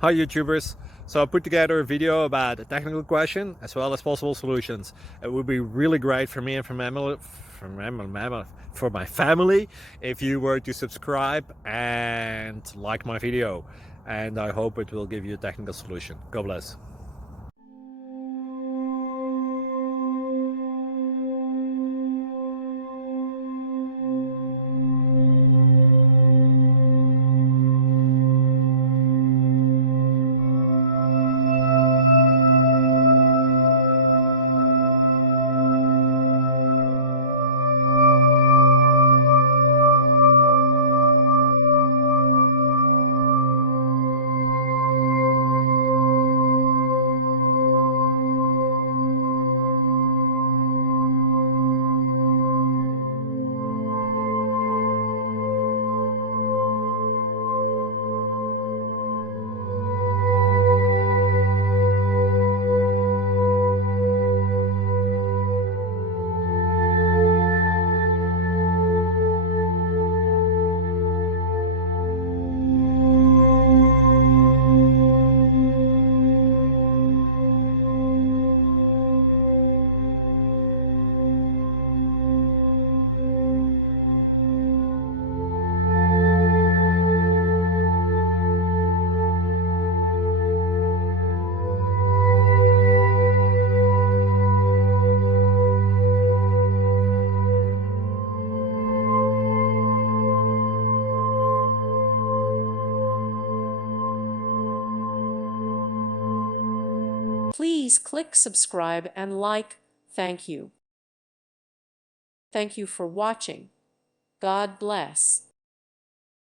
Hi YouTubers! So I put together a video about a technical question as well as possible solutions. It would be really great for me and for my family if you were to subscribe and like my video. And I hope it will give you a technical solution. God bless. Please click subscribe and like. Thank you. Thank you for watching. God bless.